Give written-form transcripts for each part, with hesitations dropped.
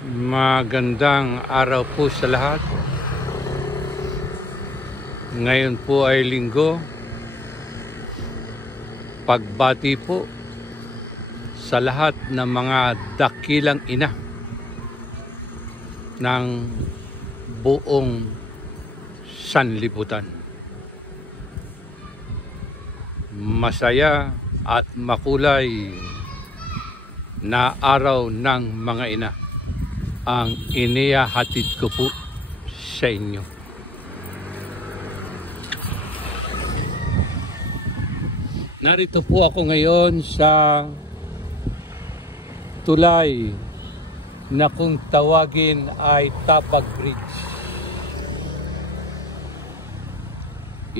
Magandang araw po sa lahat. Ngayon po ay Linggo. Pagbati po sa lahat ng mga dakilang ina ng buong sanlibutan. Masaya at makulay na araw ng mga ina ang inihahatid ko po sa inyo. Narito po ako ngayon sa tulay na kung tawagin ay Tabag Bridge.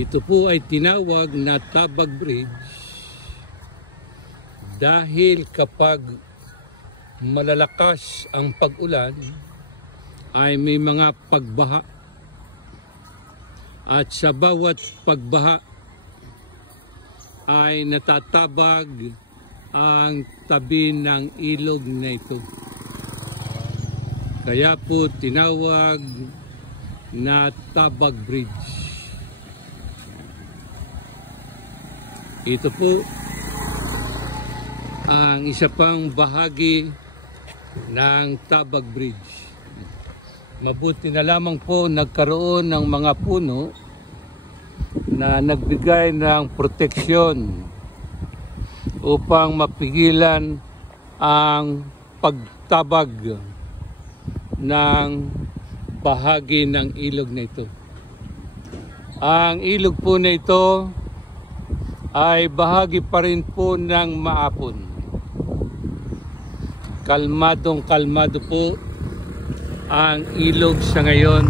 Ito po ay tinawag na Tabag Bridge dahil kapag malalakas ang pag-ulan ay may mga pagbaha, at sa bawat pagbaha ay natatabag ang tabi ng ilog na ito. Kaya po tinawag na Tabag Bridge. Ito po ang isa pang bahagi ng Tabag Bridge. Mabuti na lamang po nagkaroon ng mga puno na nagbigay ng proteksyon upang mapigilan ang pagtabag ng bahagi ng ilog na ito. Ang ilog po na ito ay bahagi pa rin po ng maapon. Kalmadong-kalmado po ang ilog sa ngayon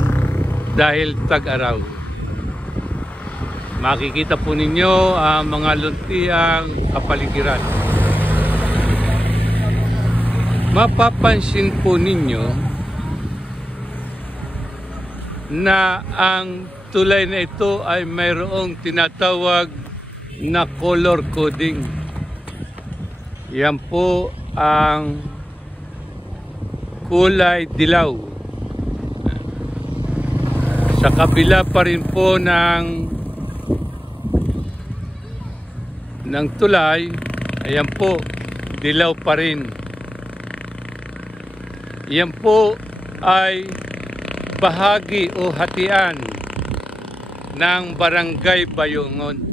dahil tag-araw. Makikita po ninyo ang mga luntiang kapaligiran. Mapapansin po ninyo na ang tulay na ito ay mayroong tinatawag na color coding. Yan po ang kulay dilaw. Sa kabila pa rin po ng tulay, ayan po, dilaw pa rin. Yan po ay bahagi o hatian ng Barangay Bayungon.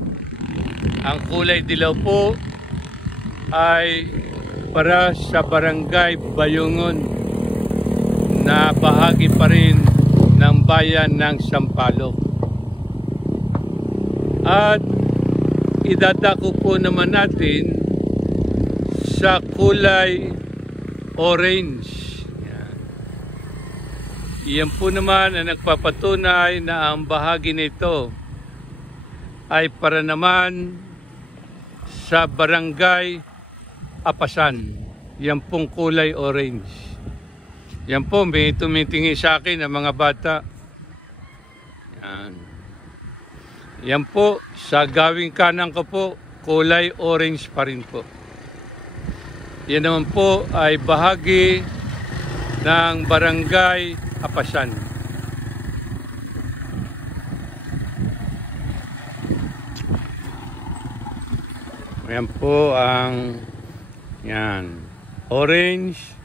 Ang kulay dilaw po ay para sa Barangay Bayungon na bahagi pa rin ng bayan ng Sampaloc. At idadako po naman natin sa kulay orange. Yan po naman ang nagpapatunay na ang bahagi nito ay para naman sa Barangay Apasan. Yan pong kulay orange. Yan po, may tumitingin sa akin ng mga bata. Yan. Yan po, sa gawing kanan ko po, kulay orange pa rin po. Yan naman po ay bahagi ng Barangay Apasan. Yan po ang orange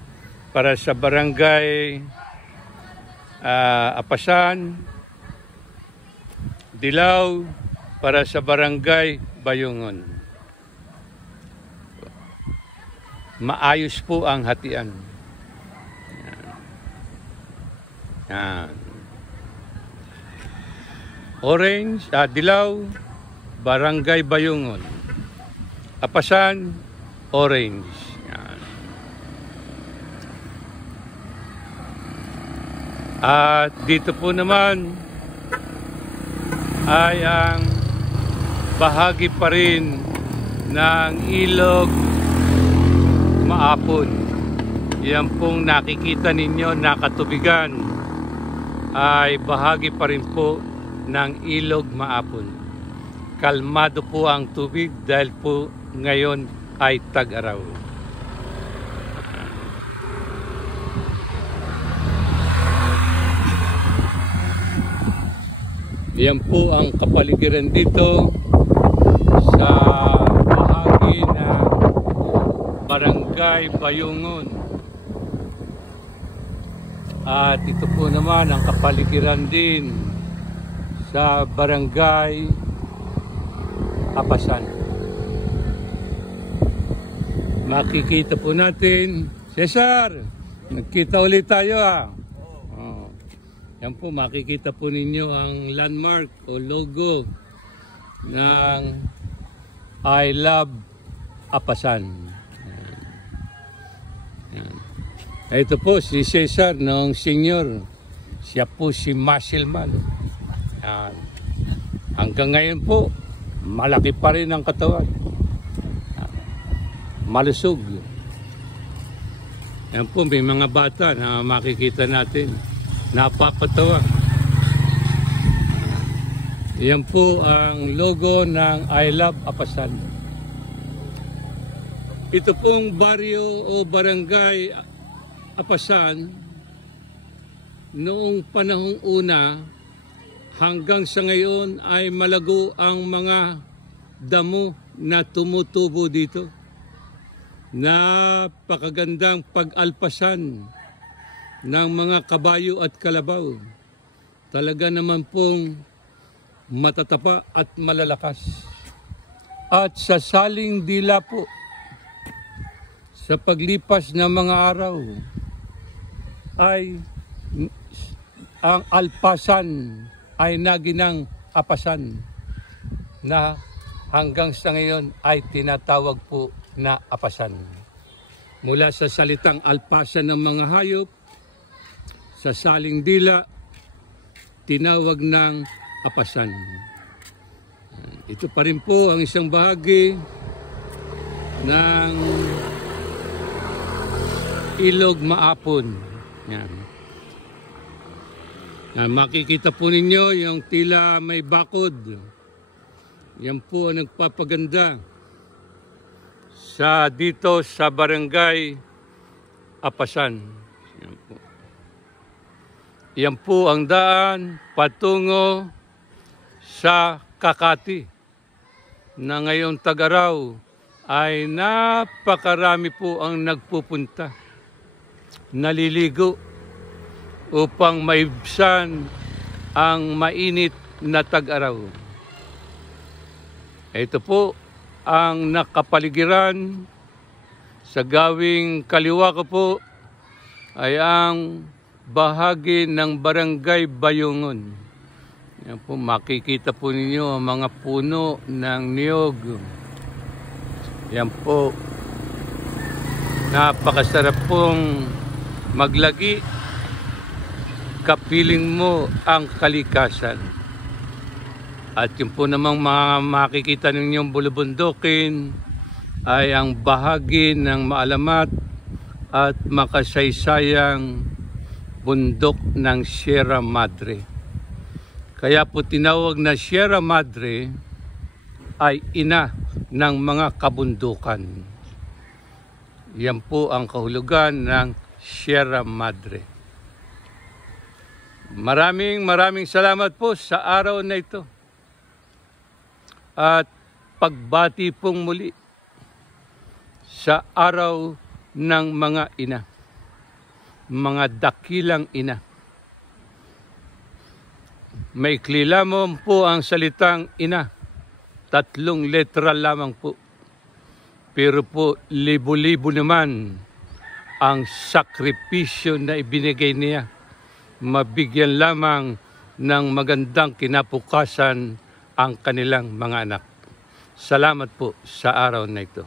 para sa Barangay Apasan, dilaw para sa Barangay Bayungon. Maayos po ang hatian. Yan. Orange, dilaw, Barangay Bayungon. Apasan, orange. At dito po naman ay ang bahagi pa rin ng ilog Maapon. Yan pong nakikita ninyo nakatubigan ay bahagi pa rin po ng ilog Maapon. Kalmado po ang tubig dahil po ngayon ay tag-araw. Yan po ang kapaligiran dito sa bahagi ng Barangay Bayungon. At ito po naman ang kapaligiran din sa Barangay Apasan. Makikita po natin, Cesar, nagkita ulit tayo Oh. Yan po, makikita po ninyo ang landmark o logo ng I Love Apasan. Yan. Ito po si Cesar noong senior. Siya po si Muscle Man. Yan. Hanggang ngayon po, malaki pa rin ang katawan. Malusog. Yan po, may mga bata na makikita natin. Napapatawa. Yan po ang logo ng I Love Apasan. Ito pong baryo o barangay Apasan, noong panahong una hanggang sa ngayon ay malago ang mga damo na tumutubo dito. Napakagandang pag-alpasan ng mga kabayo at kalabaw. Talaga naman pong matatapa at malalakas. At sa saling dila po, sa paglipas ng mga araw, ay ang alpasan ay naginang apasan na hanggang sa ngayon ay tinatawag po na apasan. Mula sa salitang alpasan ng mga hayop, sa saling dila, tinawag ng apasan. Ito pa rin po ang isang bahagi ng Ilog Maapon. Yan. Makikita po ninyo yung tila may bakod. Yan po ang nagpapaganda dito sa Barangay Apasan. Yan po. Yan po ang daan patungo sa Kakati na ngayong tag-araw ay napakarami po ang nagpupunta, naliligo upang maibsan ang mainit na tag-araw. Ito po ang nakapaligiran. Sa gawing kaliwa ko po ay ang bahagi ng Barangay Bayungon. Yan po, makikita po ninyo ang mga puno ng niyog. Yan po, napakasarap pong maglagi, kapiling mo ang kalikasan. At yun po namang makikita ninyong bulubundukin ay ang bahagi ng maalamat at makasaysayang bundok ng Sierra Madre. Kaya po tinawag na Sierra Madre ay ina ng mga kabundukan. Yan po ang kahulugan ng Sierra Madre. Maraming salamat po sa araw na ito. At pagbati pong muli sa araw ng mga ina, mga dakilang ina. Maikli lamang po ang salitang ina, 3 letra lamang po. Pero po libo-libo naman ang sakripisyo na ibinigay niya. Mabigyan lamang ng magandang kinabukasan ang kanilang mga anak. Salamat po sa araw na ito.